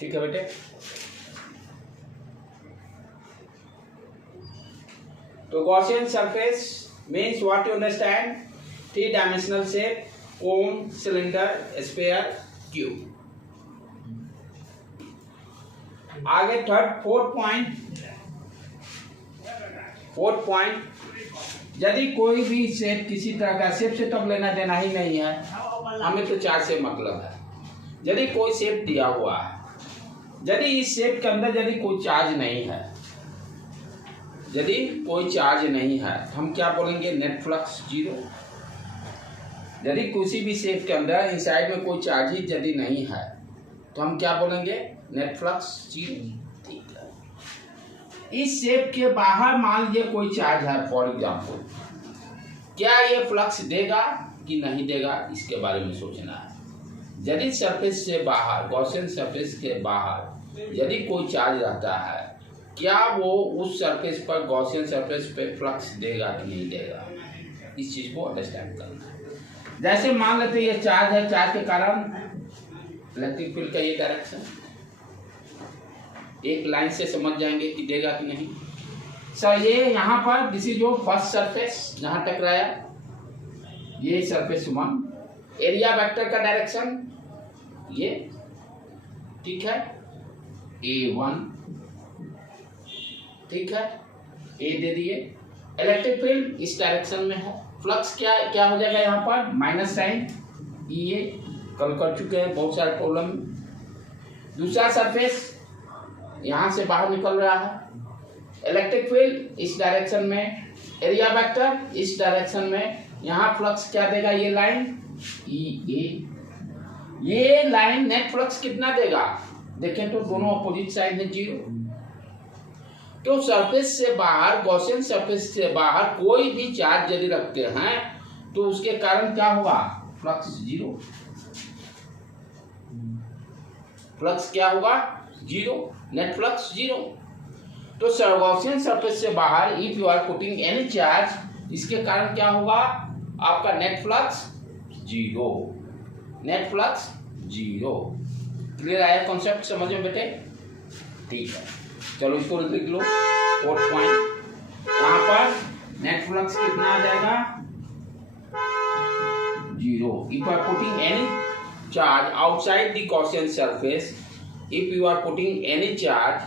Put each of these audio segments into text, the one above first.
ठीक है बेटे। तो Gaussian surface means what you understand, 3 dimensional shape, cone, cylinder, sphere, cube. आगे फोर्थ पॉइंट, यदि कोई भी शेप किसी तरह का, शेप से तो लेना देना ही नहीं है, हमें तो चार्ज से मतलब है। यदि कोई शेप दिया हुआ है, यदि इस शेप के अंदर यदि कोई चार्ज नहीं है, यदि कोई चार्ज नहीं है, तो हम क्या बोलेंगे, नेट फ्लक्स 0। यदि किसी भी शेप के अंदर इनसाइड में कोई चार्ज ही यदि नहीं है, तो हम क्या बोलेंगे, नेट फ्लक्स 0। ठीक है। इस शेप के बाहर मान लीजिए कोई चार्ज है, फॉर एग्जाम्पल, क्या ये फ्लक्स देगा कि नहीं देगा, इसके बारे में सोचना है। यदि सरफेस से बाहर, गॉसियन सरफेस के बाहर यदि कोई चार्ज रहता है, क्या वो उस सरफेस पर, गॉसियन सरफेस पे फ्लक्स देगा कि नहीं देगा, इस चीज को अंडरस्टैंड करना है। जैसे मान लेते ये चार्ज है, चार्ज के कारण इलेक्ट्रिक फील्ड का ये डायरेक्शन, एक लाइन से समझ जाएंगे कि देगा कि नहीं। सर ये यहाँ पर this is your first surface, जहां टकराया ये सरफेस 1, एरिया वेक्टर का डायरेक्शन ये, ठीक है, A1, ठीक है, ए दे दिए। इलेक्ट्रिक फील्ड इस डायरेक्शन में है, फ्लक्स क्या हो जाएगा यहाँ पर, माइनस साइन EA, कल कर चुके हैं बहुत सारे प्रॉब्लम। दूसरा सरफेस यहाँ से बाहर निकल रहा है, इलेक्ट्रिक फील्ड इस डायरेक्शन में, एरिया वेक्टर इस डायरेक्शन में, यहाँ फ्लक्स क्या देगा, ये लाइन EA, ये लाइन नेट फ्लक्स कितना देगा, देखें तो दोनों अपोजिट साइड है 0। तो सरफेस से बाहर, गॉसियन सरफेस से बाहर कोई भी चार्ज यदि रखते हैं, तो उसके कारण क्या होगा, फ्लक्स 0। फ्लक्स क्या होगा, 0, नेट फ्लक्स 0। तो गॉसियन सरफेस से बाहर if you are putting any charge, इसके कारण क्या होगा, आपका net flux 0, net flux 0। Clear आया कॉन्सेप्ट, समझ में बेटे? ठीक है, चलो इसको लिख लो। फोर्थ पॉइंट, यहाँ पर नेट फ्लक्स कितना आ जाएगा, 0। If you are putting any charge outside the Gaussian surface, if you are putting any charge,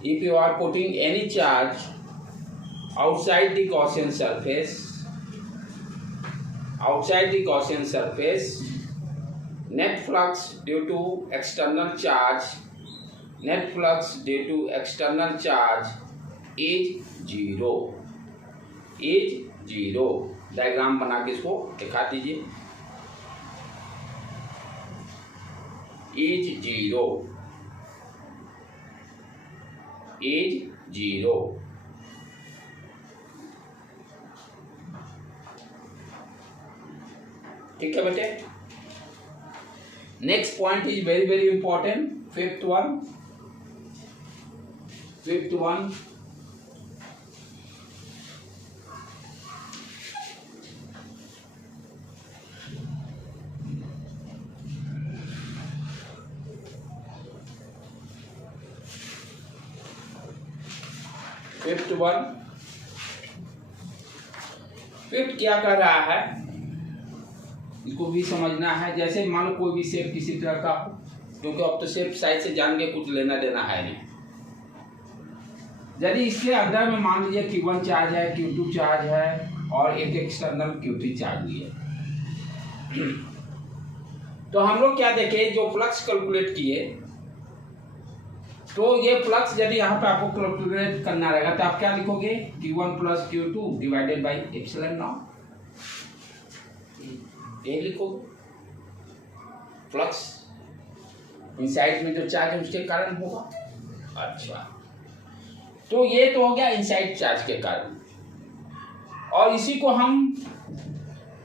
if you are putting any charge outside the Gaussian surface, net flux due to external charge, is 0, diagram बना के इसको दिखा दीजिए, is 0। ठीक है बेटे। Next point is very very important, fifth one. Fifth क्या कर रहा है, इसको भी समझना है। जैसे मान लो कोई भी शेप किसी तरह का, क्योंकि अब तो शेप साइज से जान के कुछ लेना देना है नहीं। यदि इसके अंदर में मान लीजिए Q1 चार्ज है, Q2 चार्ज है और एक एक्सटर्नल Q3 चार्ज भी है, तो हम लोग क्या देखे, जो फ्लक्स कैलकुलेट किए, तो ये फ्लक्स यदि यहाँ पे आपको कैलकुलेट करना रहेगा, तो आप क्या लिखोगे, Q1 + Q2 डिवाइडेड बाई ε0, ये लिखोगे। फ्लक्स इनसाइड में जो चार्ज है उसके कारण होगा। अच्छा, तो ये तो हो गया इनसाइड चार्ज के कारण। और इसी को हम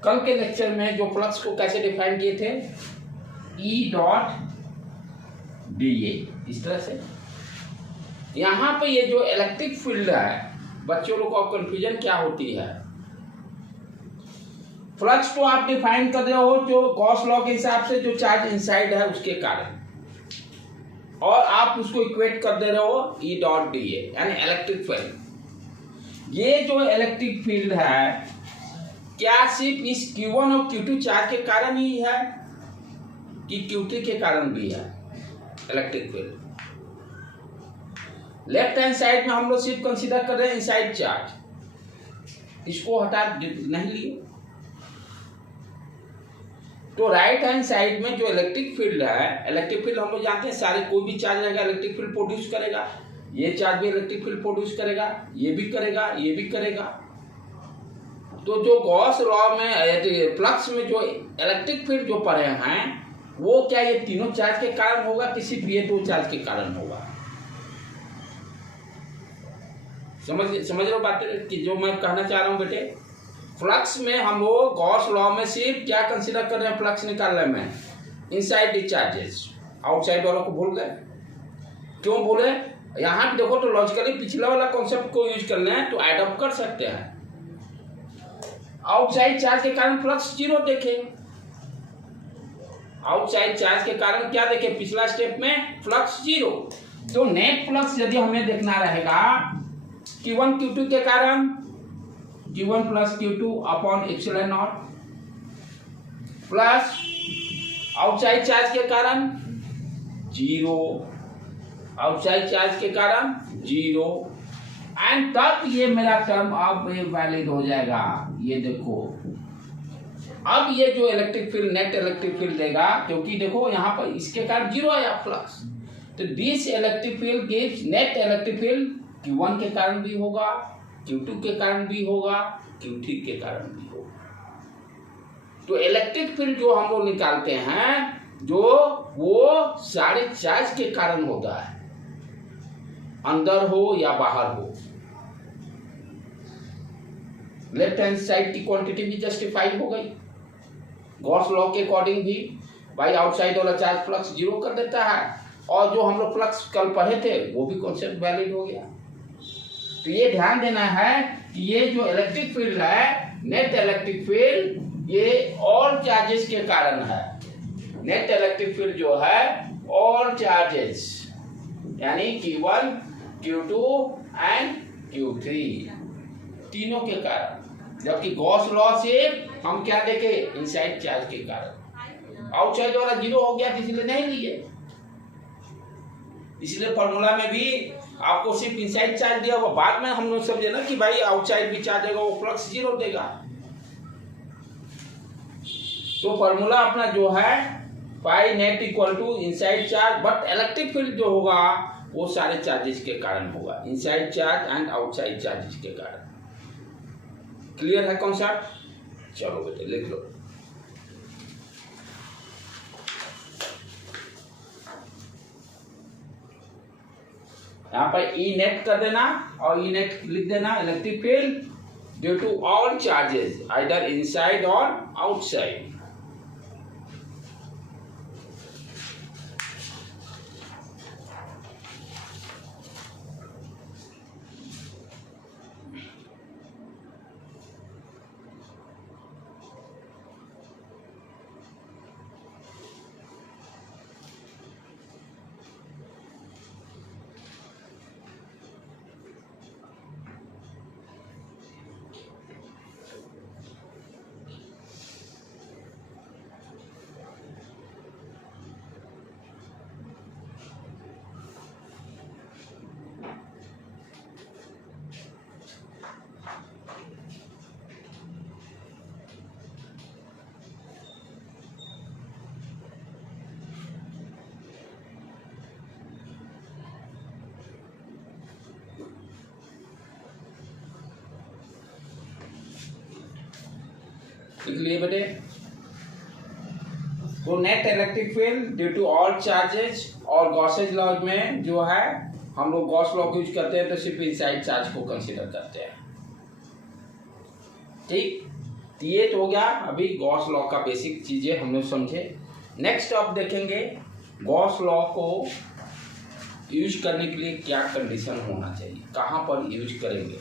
कल के लेक्चर में जो फ्लक्स को कैसे डिफाइन किए थे, E.dA, इस तरह से। यहाँ पे ये जो इलेक्ट्रिक फील्ड है, बच्चों लोग को कंफ्यूजन क्या होती है, फ्लक्स तो आप डिफाइन कर रहे हो जो गॉस लॉ के हिसाब से जो चार्ज इनसाइड है उसके कारण, और आप उसको इक्वेट कर दे रहे हो ई डॉट डी ए यानी इलेक्ट्रिक फील्ड। ये जो इलेक्ट्रिक फील्ड है क्या सिर्फ इस Q1 और Q2 चार्ज के कारण ही है कि Q3 के कारण भी है electric field? Left hand side में हम लोग सिर्फ कंसीडर कर रहे हैं इनसाइड चार्ज, इसको हटा नहीं लिए। तो राइट हैंड साइड में जो इलेक्ट्रिक फील्ड है, इलेक्ट्रिक फील्ड हम लोग जानते हैं सारे कोई भी चार्ज रहेगा इलेक्ट्रिक फील्ड प्रोड्यूस करेगा, ये चार्ज भी इलेक्ट्रिक फील्ड प्रोड्यूस करेगा, ये भी करेगा, ये भी करेगा। तो जो गॉस लॉ में फ्लक्स में जो इलेक्ट्रिक फील्ड जो पढ़े हैं वो क्या ये तीनों चार्ज के कारण होगा कि सिर्फ ये दो चार्ज के कारण होगा? समझ रहे हो बात कि जो मैं कहना चाह रहा हूं बेटे? फ्लक्स में हम लोग गॉस लॉ में सिर्फ क्या कंसीडर कर रहे हैं फ्लक्स निकालने में? इनसाइड डिस्चार्जेस, आउटसाइड वालों को भूल गए। क्यों भूले? यहां भी देखो तो लॉजिकली पिछला वाला कॉन्सेप्ट को यूज करना है तो एडॉप्ट कर सकते हैं। आउटसाइड चार्ज के कारण फ्लक्स जीरो देखे, आउटसाइड चार्ज के कारण क्या देखे पिछला स्टेप में? Flux zero. तो नेट फ्लक्स यदि हमें देखना रहेगा Q1 Q2 के कारण Q1 plus Q2 upon epsilon not, plus outside charge के कारण जीरो, आउटसाइड चार्ज के कारण जीरो, एंड तब ये मेरा टर्म अब वैलिड हो जाएगा। ये देखो अब ये जो electric field net electric field देगा, क्योंकि देखो यहाँ पर इसके कारण जीरो आया फ्लक्स, तो this electric field gives net electric field Q1 के कारण भी होगा, Q2 के कारण भी होगा, Q3 के कारण भी होगा। तो इलेक्ट्रिक फील्ड जो हम लोग निकालते हैं जो वो सारे चार्ज के कारण होता है, अंदर हो या बाहर हो। लेफ्ट हैंड साइड की क्वांटिटी भी जस्टिफाई हो गई गॉस लॉ के अकॉर्डिंग भी, भाई आउटसाइड वाला चार्ज फ्लक्स जीरो कर देता है, और जो हम लोग फ्लक्स कल पढ़े थे वो भी कॉन्सेप्ट वैलिड हो गया। तो ये ध्यान देना है कि ये जो इलेक्ट्रिक फील्ड है नेट इलेक्ट्रिक फील्ड ये ऑल चार्जेस के कारण है। नेट इलेक्ट्रिक फील्ड जो है ऑल चार्जेस यानी Q1 Q2 एंड Q3 तीनों के कारण, जबकि गॉस लॉ से हम क्या देखे इनसाइड चार्ज के कारण। आउटसाइड वाला जीरो हो गया इसलिए नहीं लिए, इसलिए फॉर्मूला में भी आपको सिर्फ इनसाइड चार्ज दिया हुआ, बाद में हम लोग समझे ना कि भाई आउटसाइड भी चार्ज देगा वो फ्लक्स जीरो देगा। तो फॉर्मूला अपना जो है phi net equal to inside charge, but electric field जो होगा वो सारे चार्जेस के कारण होगा, inside charge and outside charges के कारण। क्लियर है कॉन्सेप्ट? चलो बेटे लिख लो। यहाँ पर ई नेट कर देना और ई नेट लिख देना, electric field due to all charges either inside और आउटसाइड। लिख लिए बेटे। तो net electric field due to all charges, और गॉसेज लॉ में जो है हम लोग गॉस लॉ को यूज करते हैं तो सिर्फ इनसाइड चार्ज को कंसीडर करते हैं। ठीक, ये तो हो गया अभी गॉस लॉ का बेसिक चीजें हम लोग समझे। नेक्स्ट आप देखेंगे गॉस लॉ को यूज करने के लिए क्या कंडीशन होना चाहिए, कहाँ पर यूज करेंगे,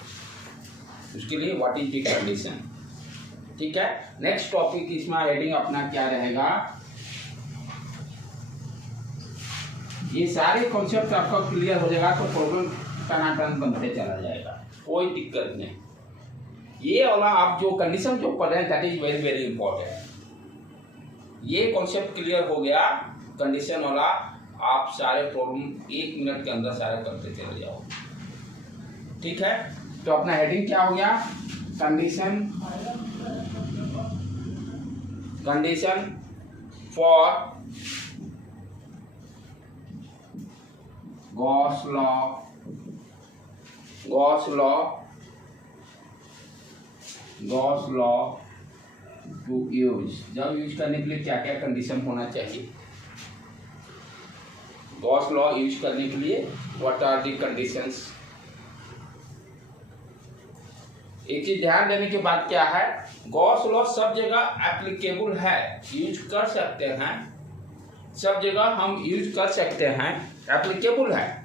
उसके लिए व्हाट इज द कंडीशन। ठीक है। नेक्स्ट टॉपिक इसमें हेडिंग अपना क्या रहेगा, ये सारे कॉन्सेप्ट आपका क्लियर हो जाएगा तो प्रॉब्लम टनाटन बनते चला जाएगा, कोई दिक्कत नहीं। ये वाला आप जो कंडीशन जो पढ़ रहे हैं that is very very important. ये कॉन्सेप्ट क्लियर हो गया कंडीशन वाला, आप सारे प्रॉब्लम 1 मिनट के अंदर सारे करते चले जाओ, ठीक है। तो अपना हेडिंग क्या हो गया, condition for Gauss law to use. जब यूज करने के लिए क्या क्या कंडीशन होना चाहिए, गॉस लॉ यूज करने के लिए व्हाट आर दी कंडीशंस। एक चीज ध्यान देने की बात क्या है, गॉस लॉ सब जगह एप्लीकेबल है, यूज कर सकते हैं, सब जगह हम यूज कर सकते हैं, एप्लीकेबल है,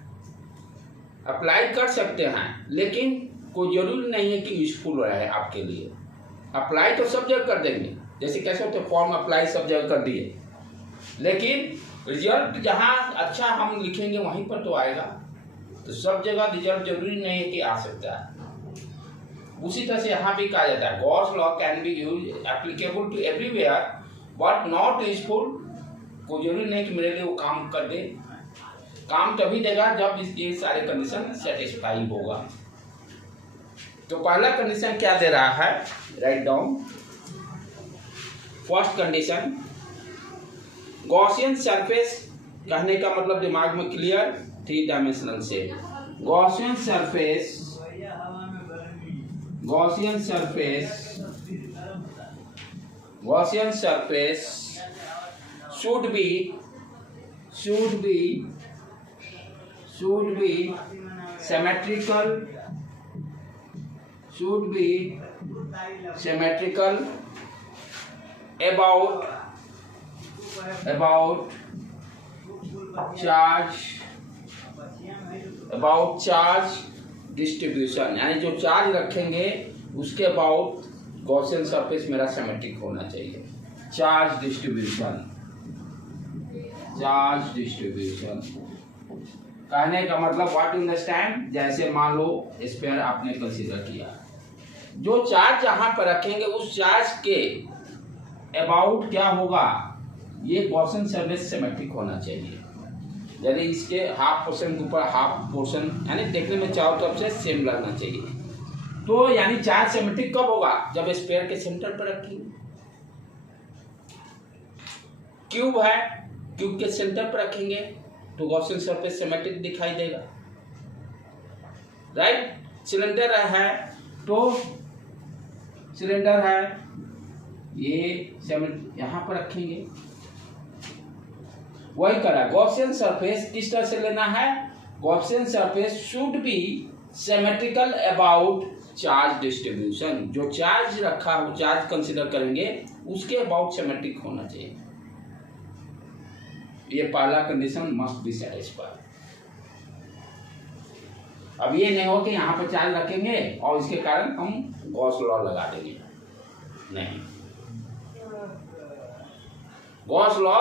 अप्लाई कर सकते हैं, लेकिन कोई जरूरी नहीं है कि यूजफुल रहे आपके लिए। अप्लाई तो सब जगह कर देंगे, जैसे कैसे होते फॉर्म अप्लाई सब जगह कर दिए, लेकिन रिजल्ट जहाँ अच्छा हम लिखेंगे वहीं पर तो आएगा। तो सब जगह रिजल्ट जरूरी नहीं है कि आ सकता है। उसी तरह से यहाँ भी कहा जाता है Gauss law can be use applicable to everywhere but not useful. कोई जरूरी नहीं कि मेरे लिए वो काम कर दे, काम तभी देगा जब ये सारे कंडीशन सेटिस्फाई होगा। तो पहला कंडीशन क्या दे रहा है, write down. First condition, Gaussian surface, कहने का मतलब दिमाग में क्लियर, 3 डायमेंशनल से Gaussian surface should be symmetrical about charge distribution, यानी जो चार्ज रखेंगे उसके अबाउट गॉसियन सरफेस मेरा सिमेट्रिक होना चाहिए। चार्ज डिस्ट्रीब्यूशन कहने का मतलब व्हाट यू अंडरस्टैंड, जैसे मान लो स्फीयर आपने कंसीडर किया, जो चार्ज जहां पर रखेंगे उस चार्ज के अबाउट क्या होगा, ये गॉसियन सरफेस सिमेट्रिक होना चाहिए। यानी इसके हाफ पोर्शन के ऊपर हाफ पोर्शन, यानी देखने में चारों तरफ से सेम लगना चाहिए। तो यानी चार्ज सिमेट्रिक कब होगा, जब स्फीयर के सेंटर पर रखेंगे। क्यूब है, क्यूब के सेंटर पर रखेंगे तो गॉसियन सरफेस सिमेट्रिक दिखाई देगा, राइट। सिलेंडर है तो सिलेंडर है, ये यहां पर रखेंगे, वही करा। गॉसियन सरफेस किस तरह से लेना है, Gaussian surface should be symmetrical about charge distribution. जो चार्ज रखा हो, चार्ज कंसीडर करेंगे उसके अबाउट सिमेट्रिक होना चाहिए। ये पहला कंडीशन मस्ट बी सेटिस्फाइड। अब ये नहीं हो कि यहाँ पर चार्ज रखेंगे और इसके कारण हम गॉस लॉ लगा देंगे, नहीं। गॉस लॉ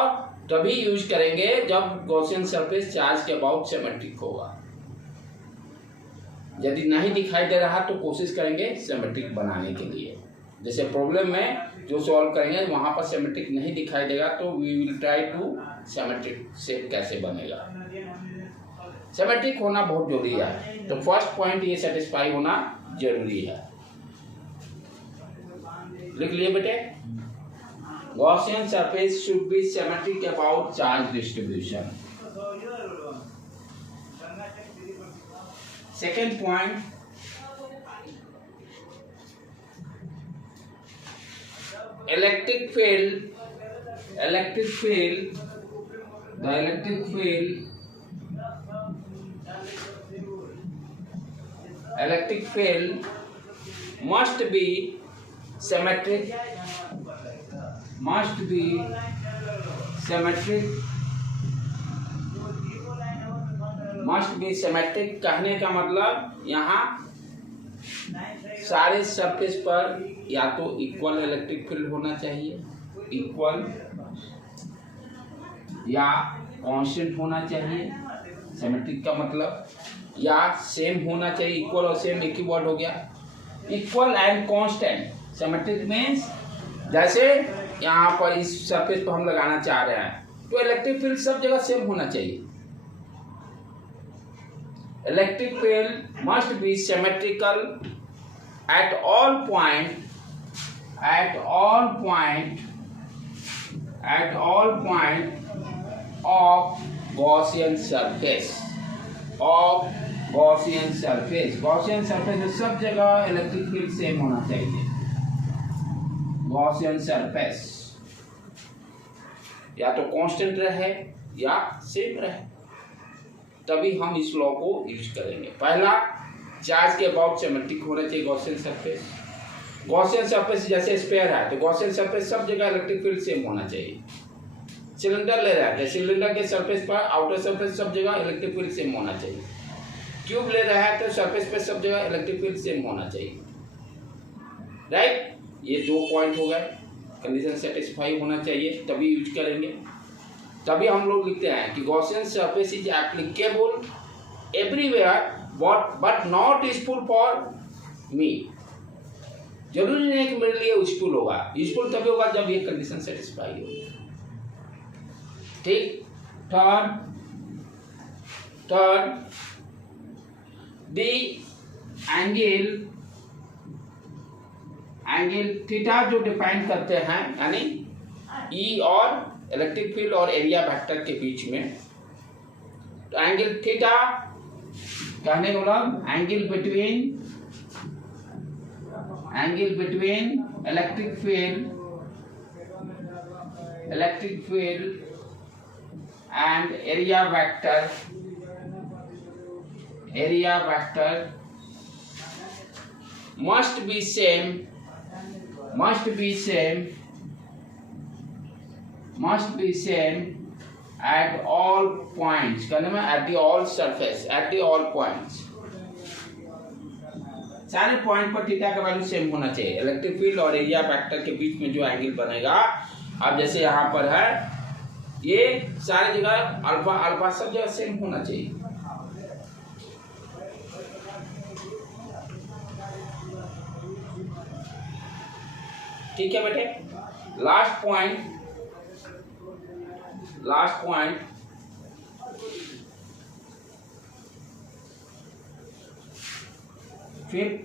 तभी यूज करेंगे जब गॉसियन सरफेस चार्ज के अबाउट सिमेट्रिक होगा। यदि नहीं दिखाई दे रहा तो कोशिश करेंगे सिमेट्रिक बनाने के लिए। जैसे प्रॉब्लम में जो सॉल्व करेंगे वहां पर सिमेट्रिक नहीं दिखाई देगा तो we will try to symmetric shape कैसे बनेगा। सिमेट्रिक होना बहुत जरूरी है, तो फर्स्ट पॉइंट ये सेटिस्फाई होना जरूरी है। लिख लिए बेटे, Gaussian surface should be symmetric about charge distribution. Second point, electric field must be symmetric कहने का मतलब यहाँ सारे सरफेस पर या तो इक्वल इलेक्ट्रिक फील्ड होना चाहिए, इक्वल या कांस्टेंट होना चाहिए, सिमेट्रिक का मतलब, या सेम होना चाहिए। इक्वल और सेम एक ही वर्ड हो गया, equal and constant. Symmetric means जैसे यहाँ पर इस सरफेस पर हम लगाना चाह रहे हैं तो इलेक्ट्रिक फील्ड सब जगह सेम होना चाहिए। Electric field must be symmetrical at all point of Gaussian surface Gaussian surface में सब जगह इलेक्ट्रिक फील्ड सेम होना चाहिए। Gaussian surface या तो कांस्टेंट रहे या सेम रहे, तभी हम इस लॉ को यूज करेंगे। पहला, चार्ज के अबाउट सिमेट्रिक होना चाहिए गॉसियन सरफेस। गॉसियन सरफेस जैसे स्फीयर है तो गॉसियन सरफेस सब जगह इलेक्ट्रिक फील्ड सेम होना चाहिए। सिलेंडर ले रहा है तो सिलेंडर के सरफेस पर आउटर सरफेस सब जगह इलेक्ट्रिक फील्ड सेम होना चाहिए। क्यूब ले रहा है तो सरफेस पे सब जगह इलेक्ट्रिक फील्ड सेम होना चाहिए। राइट, ये 2 पॉइंट हो गए, कंडीशन सेटिस्फाई होना चाहिए तभी यूज करेंगे। तभी हम लोग लिखते हैं कि Gaussian surface is applicable everywhere but not useful for me. जरूरी नहीं कि मेरे लिए यूजफुल होगा, यूजफुल तभी होगा जब ये कंडीशन सेटिस्फाई होगी। ठीक। थर्ड द एंगल थीटा जो डिफाइन करते हैं, यानी ई और इलेक्ट्रिक फील्ड और एरिया वेक्टर के बीच में, तो एंगल थीटा कहने को मतलब angle between electric field and area vector must be same at all points। कहने में at the all surface, at the all points, सारे पॉइंट पर थीटा का वैल्यू सेम होना चाहिए। इलेक्ट्रिक फील्ड और एरिया वेक्टर के बीच में जो एंगल बनेगा, अब जैसे यहाँ पर है, ये सारी जगह अल्फा सब जगह सेम होना चाहिए। ठीक है बेटे। Last point fifth,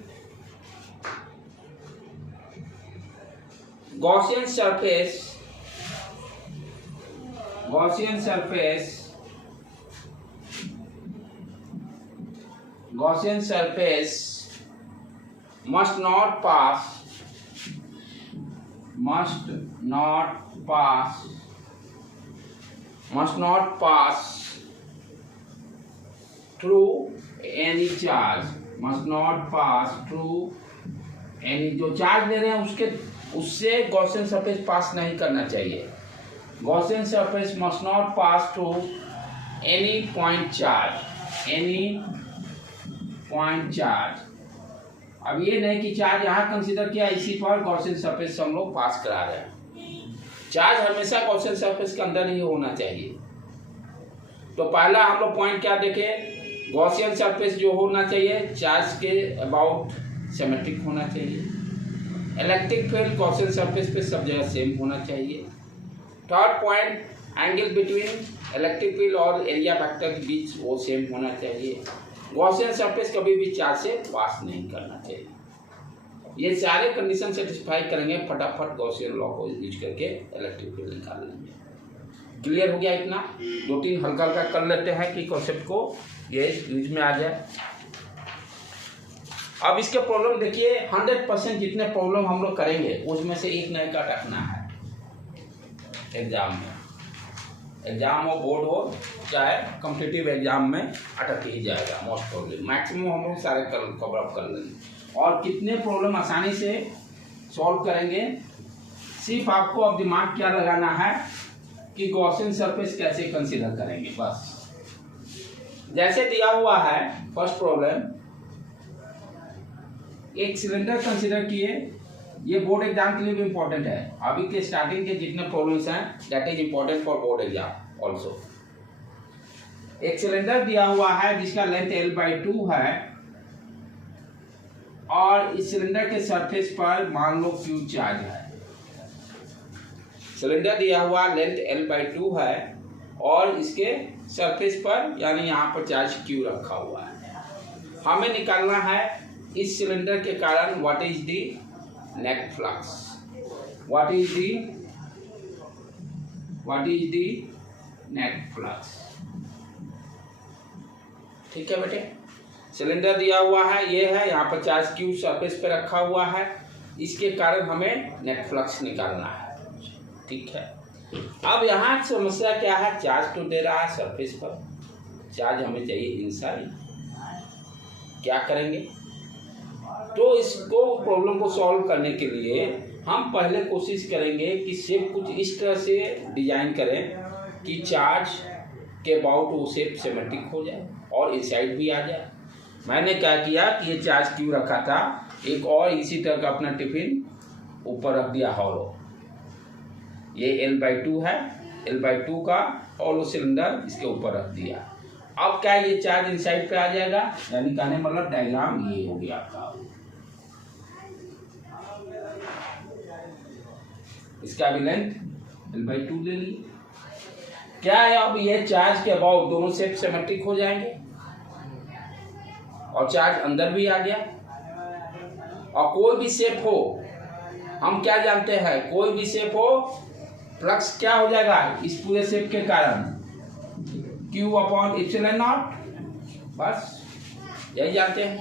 Gaussian surface must not pass through any charge, जो चार्ज ले रहे हैं उससे गॉसियन सरफेस पास नहीं करना चाहिए। Gaussian surface must not pass through any point charge. अब ये नहीं कि चार्ज यहाँ कंसीडर किया, इसी पर गॉसियन सरफेस हम लोग पास करा रहे हैं। चार्ज हमेशा गॉसियन सरफेस के अंदर ही होना चाहिए। तो पहला हम लोग पॉइंट क्या देखे, गॉसियन सरफेस जो होना चाहिए चार्ज के अबाउट सिमेट्रिक होना चाहिए। इलेक्ट्रिक फील्ड गॉसियन सरफेस पे सब जगह सेम होना चाहिए। Third point, angle between electric field और एरिया वेक्टर के बीच वो सेम होना चाहिए। गॉसियन सरफेस कभी भी चार्ज से पास नहीं करना चाहिए। ये सारे कंडीशन सेटिस्फाई करेंगे, फटाफट गॉसियन लॉ को यूज करके इलेक्ट्रिक फील्ड निकाल लेंगे। क्लियर हो गया इतना? 2-3 हल्का कर लेते हैं कि कॉन्सेप्ट को ये यूज में आ जाए। अब इसके प्रॉब्लम देखिए, 100% जितने प्रॉब्लम हम लोग करेंगे उसमें से एक नए का अटकना है एग्जाम में। एग्जाम हो, बोर्ड हो, चाहे कॉम्पिटिटिव एग्जाम में अटक ही जाएगा मोस्ट प्रॉब्लम। मैक्सिमम हम लोग सारे कवर अप कर लेंगे और कितने प्रॉब्लम आसानी से सॉल्व करेंगे। सिर्फ आपको अब दिमाग क्या लगाना है कि गॉसियन सरफेस कैसे कंसीडर करेंगे, बस। जैसे दिया हुआ है फर्स्ट प्रॉब्लम, एक सिलेंडर कंसिडर किए, ये बोर्ड एग्जाम के लिए भी इंपॉर्टेंट है। अभी के स्टार्टिंग के जितने प्रॉब्लम्स हैं that is important for board exam also. एक सिलेंडर दिया हुआ है जिसका लेंथ L/2 है और इस सिलेंडर के सरफेस पर मान लो Q चार्ज है। सिलेंडर दिया हुआ लेंथ L/2 है और इसके सरफेस पर यानी यहाँ पर चार्ज Q रखा हुआ है। हमें निकालना है इस सिलेंडर के कारण what is the net flux, what is the net flux. ठीक है बेटे, सिलेंडर दिया हुआ है, ये है, यहाँ पर चार्ज Q सरफेस पे रखा हुआ है, इसके कारण हमें नेट फ्लक्स निकालना है। ठीक है, अब यहाँ समस्या क्या है, चार्ज तो दे रहा है सरफेस पर, चार्ज हमें चाहिए इनसाइड, क्या करेंगे? तो इसको प्रॉब्लम को सॉल्व करने के लिए हम पहले कोशिश करेंगे कि शेप कुछ इस तरह से डिजाइन करें कि चार्ज के अबाउट वो शेप सिमेट्रिक हो जाए और इनसाइड भी आ जाए। मैंने क्या किया कि ये चार्ज Q रखा था, एक और इसी तरह का अपना टिफिन ऊपर रख दिया हॉलो, ये L/2 है, L/2 का हॉलो सिलेंडर इसके ऊपर रख दिया। अब क्या ये चार्ज इनसाइड पे आ जाएगा, यानी कहने मतलब डायग्राम ये हो गया आपका। इसका भी लेंथ L/2 ले ली। क्या है, अब ये चार्ज के अबाउट दोनों शेप सिमेट्रिक हो जाएंगे और चार्ज अंदर भी आ गया। और कोई भी शेप हो, हम क्या जानते हैं, कोई भी शेप हो फ्लक्स क्या हो जाएगा इस पूरे शेप के कारण, Q/ε0, बस यही जानते हैं,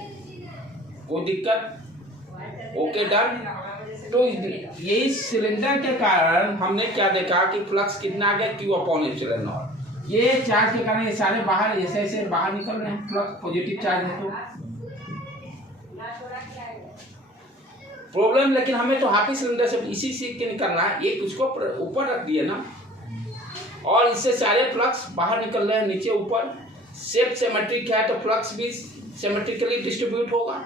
कोई दिक्कत? Okay done. तो यही सिलेंडर के कारण हमने क्या देखा कि फ्लक्स कितना आ गया, Q/ε0। ये चार्ज के कारण ये सारे बाहर ऐसे ऐसे बाहर निकल रहे हैं, फ्लक्स पॉजिटिव चार्ज है। तो प्रॉब्लम, लेकिन हमें तो हाफ ही सिलेंडर से इसी सीख के निकलना है, एक उसको ऊपर रख दिए ना और इससे सारे फ्लक्स बाहर निकल रहे हैं नीचे ऊपर। शेप सिमेट्रिक है तो फ्लक्स भी सिमेट्रिकली डिस्ट्रीब्यूट होगा।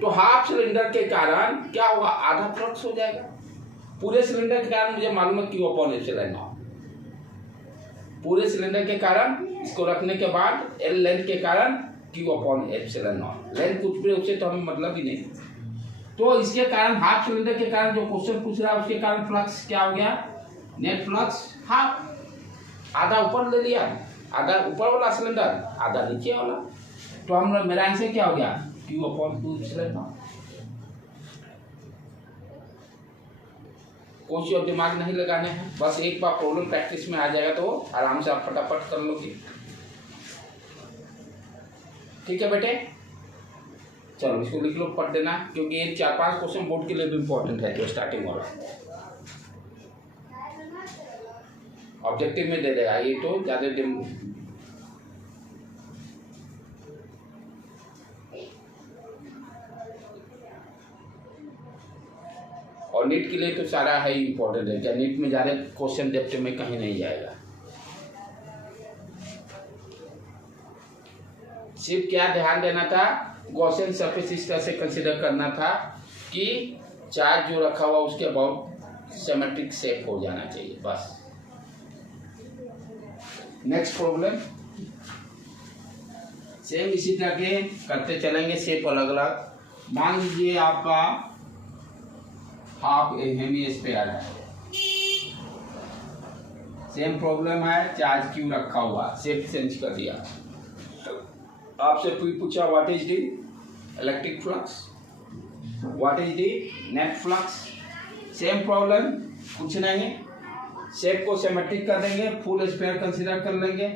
तो हाफ सिलेंडर के कारण क्या होगा, आधा फ्लक्स हो जाएगा। पूरे सिलेंडर के कारण मुझे मालूम है Q/ε0, पूरे सिलेंडर के कारण इसको रखने के बाद L लेंथ के कारण Q/ε0, लेंथ कुछ भी उससे तो हमें मतलब ही नहीं। तो इसके कारण हाफ सिलेंडर के कारण जो क्वेश्चन पूछ रहा है उसके कारण फ्लक्स क्या हो गया, नेट फ्लक्स हाफ, आधा ऊपर ले लिया, आधा ऊपर वाला सिलेंडर, आधा नीचे वाला। तो हम मेरा आंसर क्या हो गया, Q/2ε0। कोई और दिमाग नहीं लगाने हैं, बस एक बार प्रॉब्लम प्रैक्टिस में आ जाएगा तो आराम से आप फटाफट कर लोगे। ठीक है बेटे, चलो इसको लिख लो, पढ़ देना, क्योंकि ये 4-5 क्वेश्चन बोर्ड के लिए भी इंपॉर्टेंट है जो स्टार्टिंग वाला ऑब्जेक्टिव में दे देगा, ये तो ज्यादा और नीट के लिए तो सारा है इंपॉर्टेंट है, क्या नीट में ज्यादा क्वेश्चन डेप्थ में कहीं नहीं जाएगा। सिर्फ क्या ध्यान देना था, गॉसियन सरफेस इस तरह से कंसीडर करना था कि चार्ज जो रखा हुआ उसके अबाउट सिमेट्रिक शेप हो जाना चाहिए, बस। नेक्स्ट प्रॉब्लम सेम इसी तरह के करते चलेंगे, शेप अलग अलग। मान लीजिए आपका हाफ हेमिस्फीयर है, सेम प्रॉब्लम है, चार्ज Q रखा हुआ, शेप चेंज कर दिया। आपसे पूछा what is the electric flux, what is the net flux, same problem, कुछ नहीं, शेप को सिमेट्रिक कर देंगे, फुल स्फीयर कंसीडर कर लेंगे,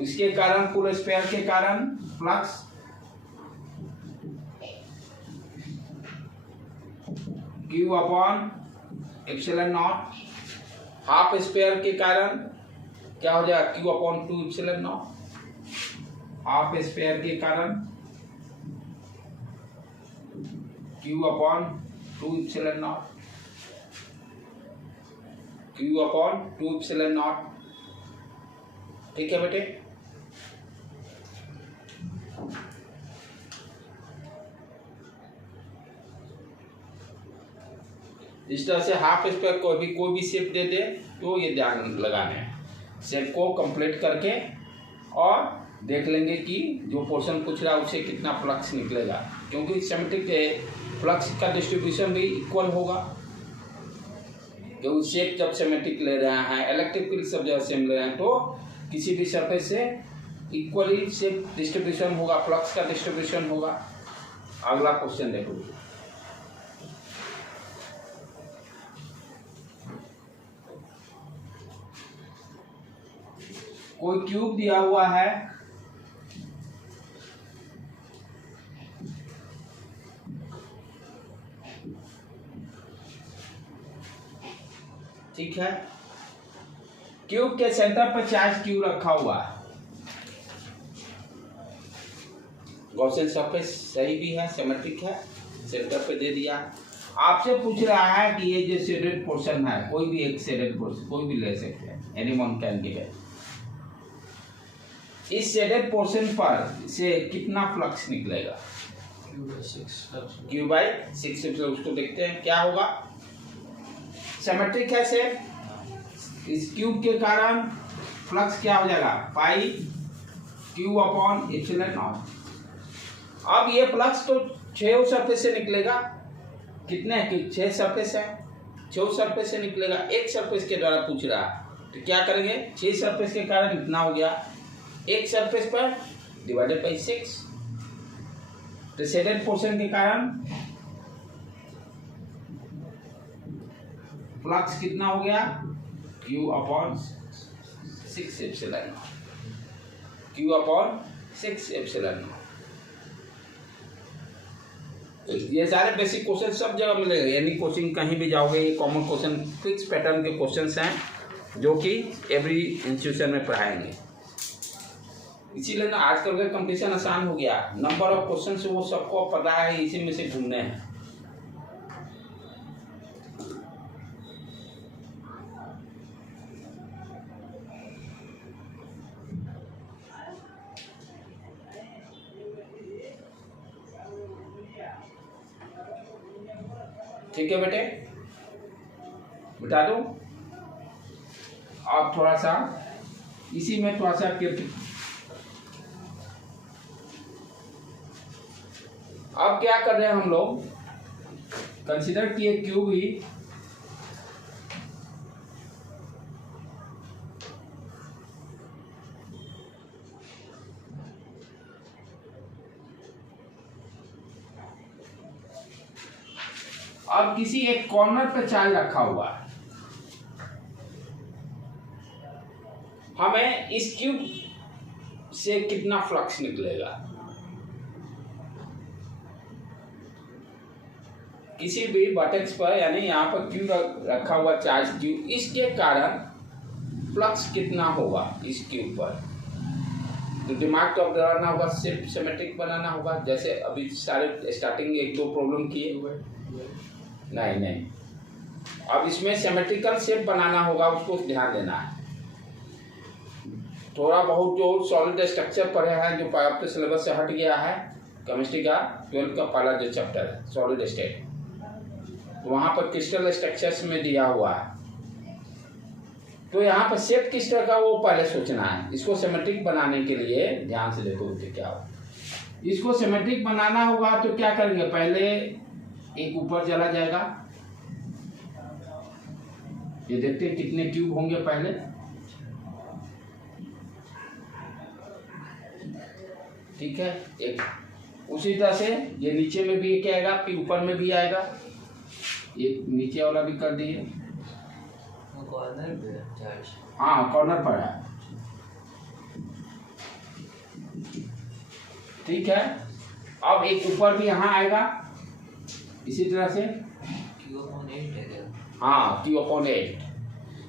इसके कारण फुल स्फीयर के कारण फ्लक्स Q/ε0, हाफ स्फीयर के कारण क्या हो जाएगा, Q/2ε0, हाफ स्फीयर के कारण Q/2ε0, Q/2ε0। ठीक है बेटे, इस तरह से हाफ स्क्वायर कोई भी शेप दे दे तो ये ध्यान लगाना है। शेप को कंप्लीट करके और देख लेंगे कि जो पोर्शन पूछ रहा है उससे कितना फ्लक्स निकलेगा, क्योंकि सिमेट्रिक फ्लक्स का डिस्ट्रीब्यूशन भी इक्वल होगा। क्योंकि शेप जब सिमेट्रिक ले रहे हैं, इलेक्ट्रिक फील्ड सब जगह सेम ले रहे हैं, तो किसी भी सरफेस से इक्वली शेप डिस्ट्रीब्यूशन होगा, फ्लक्स का डिस्ट्रीब्यूशन होगा। अगला क्वेश्चन देखो। कोई क्यूब दिया हुआ है, ठीक है। क्यूब के सेंटर पर चार्ज क्यू रखा हुआ है। गॉसियन सरफेस सही भी है, सिमेट्रिक है, सेंटर पे दे दिया। आपसे पूछ रहा है कि ये जो शेडेड पोर्शन है, कोई भी एक शेडेड पोर्शन कोई भी ले सकते हैं, एनीवन कैन गिव इट। इस शेडेड पोर्शन पर से कितना फ्लक्स निकलेगा? Q by 6। उसको देखते हैं क्या होगा। सिमेट्रिक है शेप, इस क्यूब के कारण फ्लक्स क्या हो जाएगा, पाई Q अपॉन एप्सिलॉन नॉट। अब ये फ्लक्स तो 6 सरफेस से निकलेगा। कितने 6 सरफेस है, 6 सरफेस से निकलेगा। एक सरफेस के द्वारा पूछ रहा है तो क्या करेंगे, 6 सरफेस के कारण इतना हो गया, एक सरफेस पर डिवाइडेड बाई 6। तो शेडेड पोर्शन के कारण फ्लक्स कितना हो गया, Q upon 6 epsilon not. Q upon 6 epsilon not. ये सारे बेसिक क्वेश्चन सब जगह मिलेंगे, यानी कोचिंग कहीं भी जाओगे ये कॉमन क्वेश्चन, फिक्स पैटर्न के क्वेश्चंस हैं जो कि एवरी इंस्टीट्यूशन में पढ़ाएंगे। इसीलिए ना आजकल का कंपटीशन आसान हो गया, नंबर ऑफ क्वेश्चन वो सबको पता है, इसी में से ढूंढने हैं। ठीक है बेटे, बता दो। अब थोड़ा सा इसी में थोड़ा सा अब क्या कर रहे हैं हम लोग, कंसीडर किए क्यूब ही अब किसी एक कॉर्नर पे चार्ज रखा हुआ है। हमें इस क्यूब से कितना फ्लक्स निकलेगा, किसी भी वर्टेक्स पर, यानी यहाँ पर क्यूब रखा हुआ चार्ज क्यूब, इसके कारण फ्लक्स कितना होगा इस क्यूब पर। तो दिमाग तो अब लगाना होगा, सिर्फ सिमेट्रिक बनाना होगा। जैसे अभी सारे स्टार्टिंग 1-2 प्रॉब्लम किए हुए, नहीं, अब इसमें सिमेट्रिकल शेप बनाना होगा, उसको ध्यान देना है। थोड़ा बहुत जो सॉलिड स्ट्रक्चर पढ़े हैं, जो आपके सिलेबस से हट गया है, केमिस्ट्री का 12 का पहला जो चैप्टर है सॉलिड स्टेट, तो वहाँ पर क्रिस्टल स्ट्रक्चर्स में दिया हुआ है। तो यहाँ पर शेप किस तरह का वो पहले सोचना है। इसको सिमेट्रिक बनाने के लिए ध्यान से देखो क्या हो। इसको सिमेट्रिक बनाना होगा तो क्या करेंगे, पहले एक ऊपर चला जाएगा, ये देखते हैं कितने क्यूब होंगे पहले। ठीक है, एक उसी तरह से ये नीचे में भी एक आएगा, फिर ऊपर में भी आएगा। ये नीचे वाला भी कर दिए, हाँ कॉर्नर पर है। ठीक है, अब एक ऊपर भी यहाँ आएगा इसी तरह से, हाँ Q/8।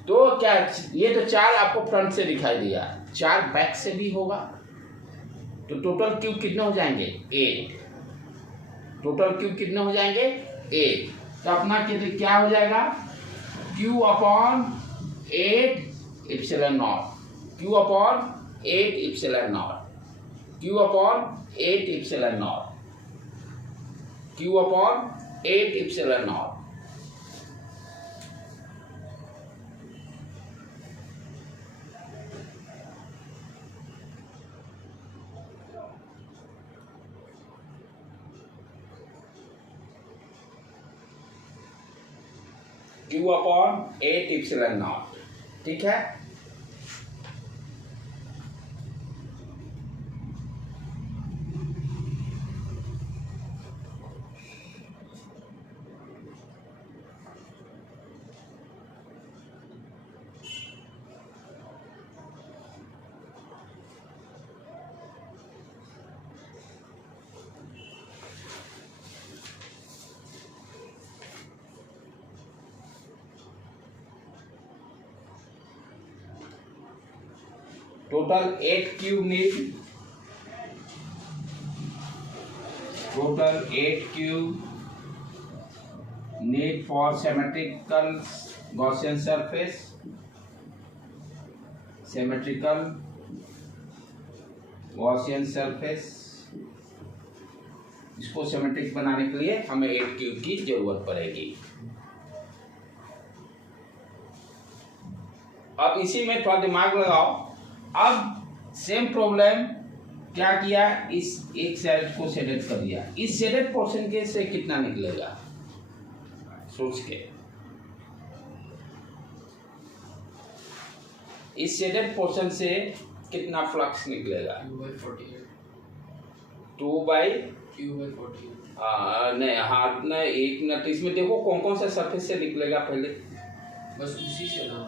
तो क्या ये तो 4 आपको फ्रंट से दिखाई दिया, 4 बैक से भी होगा, तो टोटल क्यूब कितने हो जाएंगे 8। टोटल क्यूब कितने हो जाएंगे 8। तो अपना क्या हो जाएगा, Q/8 epsilon not, Q/8 epsilon not, Q/8 epsilon not, Q/8 epsilon not. Q upon 8 epsilon not, ठीक है। Total 8 cube need, total 8 cube need for symmetrical Gaussian surface, symmetrical Gaussian surface. इसको सिमेट्रिक बनाने के लिए हमें 8 क्यूब की जरूरत पड़ेगी। अब इसी में थोड़ा दिमाग लगाओ। अब सेम प्रॉब्लम क्या किया, इस एक साइड को शेडेड कर दिया, इस शेडेड पोर्शन के से कितना निकलेगा सोच के, इस शेडेड पोर्शन से कितना फ्लक्स निकलेगा, 2/Q/48 नहीं, हाथ में एक मिनट, इसमें देखो कौन कौन सा सरफेस से निकलेगा पहले, बस उसी से ना।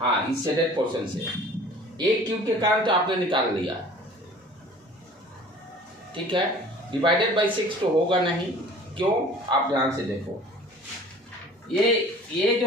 हाँ, इस शेडेड पोर्शन से। एक क्यूब के कारण तो आपने निकाल लिया, ठीक है। डिवाइडेड बाई 6 तो होगा नहीं, क्यों, आप ध्यान से देखो, ये जो